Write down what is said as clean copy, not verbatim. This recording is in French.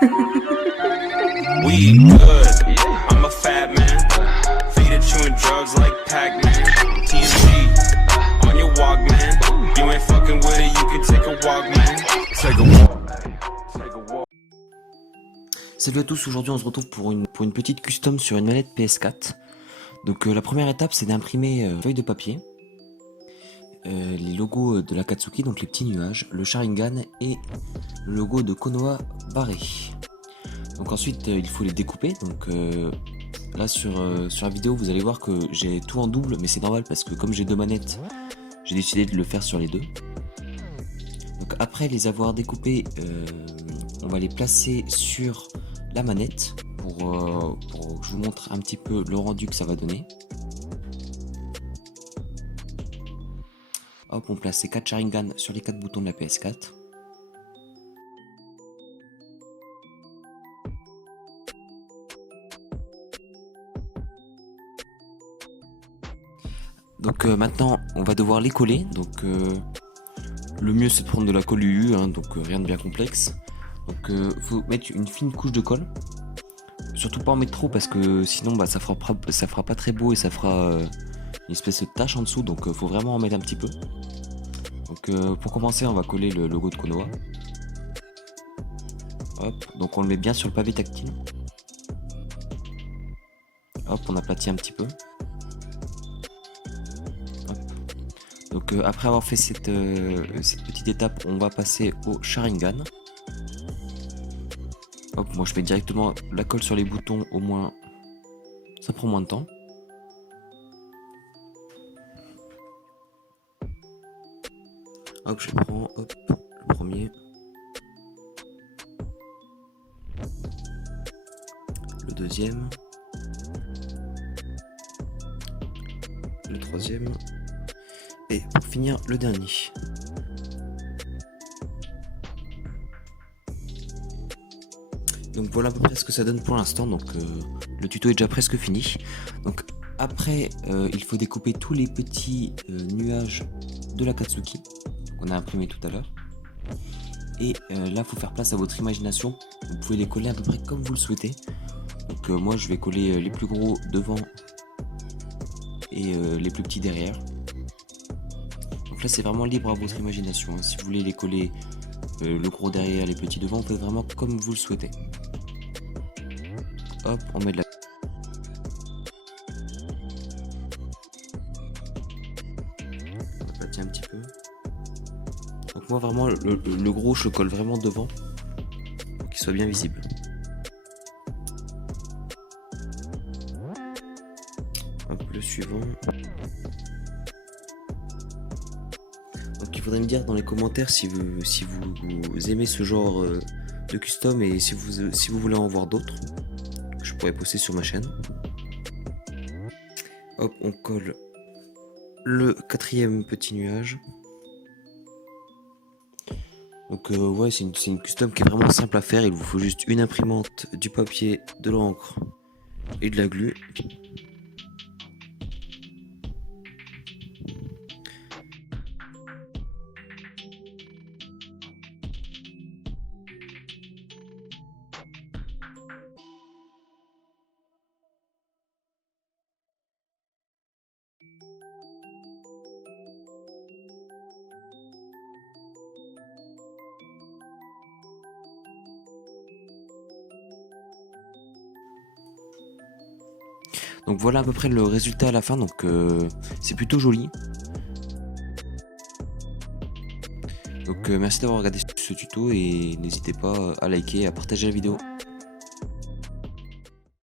We good. I'm a fat man. Feed it chewing drugs like Pac-Man. TNT on your Walkman. You ain't fucking with it, you can take a walk, man. Take a walk. Salut à tous, aujourd'hui on se retrouve pour une petite custom sur une manette PS4. Donc la première étape c'est d'imprimer une feuille de papier, les logos de l'Akatsuki, donc les petits nuages, le Sharingan et le logo de Konoha barré. Donc ensuite il faut les découper, donc là sur la vidéo vous allez voir que j'ai tout en double, mais c'est normal parce que comme j'ai deux manettes, j'ai décidé de le faire sur les deux. Donc après les avoir découpés, on va les placer sur la manette pour que je vous montre un petit peu le rendu que ça va donner. Hop, on place ces 4 Sharingan sur les 4 boutons de la PS4. Donc maintenant on va devoir les coller. Donc le mieux c'est de prendre de la colle UU, hein, donc rien de bien complexe. Donc faut mettre une fine couche de colle. Surtout pas en mettre trop parce que sinon bah, ça fera pas très beau et ça fera une espèce de tache en dessous. Donc faut vraiment en mettre un petit peu. Donc pour commencer on va coller le logo de Konoha. Hop, donc on le met bien sur le pavé tactile. Hop, on aplatit un petit peu. Hop. Donc après avoir fait cette petite étape, on va passer au Sharingan. Hop, moi je mets directement la colle sur les boutons, au moins ça prend moins de temps. Hop, je prends hop, le premier, le deuxième, le troisième et pour finir le dernier. Donc voilà à peu près ce que ça donne pour l'instant. Donc le tuto est déjà presque fini. Donc après il faut découper tous les petits nuages de l'Akatsuki qu'on a imprimé tout à l'heure. Et là il faut faire place à votre imagination. Vous pouvez les coller à peu près comme vous le souhaitez. Donc moi je vais coller les plus gros devant et les plus petits derrière. Donc là c'est vraiment libre à votre imagination, hein. Si vous voulez les coller le gros derrière, les petits devant, vous faites vraiment comme vous le souhaitez. Hop, on met de la... On aplatit un petit peu. Donc moi vraiment le gros je le colle vraiment devant pour qu'il soit bien visible. Hop, le suivant. Donc il faudrait me dire dans les commentaires si vous aimez ce genre de custom et si vous voulez en voir d'autres que je pourrais poster sur ma chaîne. Hop, on colle le quatrième petit nuage. Donc ouais, c'est une custom qui est vraiment simple à faire. Il vous faut juste une imprimante, du papier, de l'encre et de la glu. Donc voilà à peu près le résultat à la fin, donc c'est plutôt joli. Donc merci d'avoir regardé ce tuto et n'hésitez pas à liker et à partager la vidéo.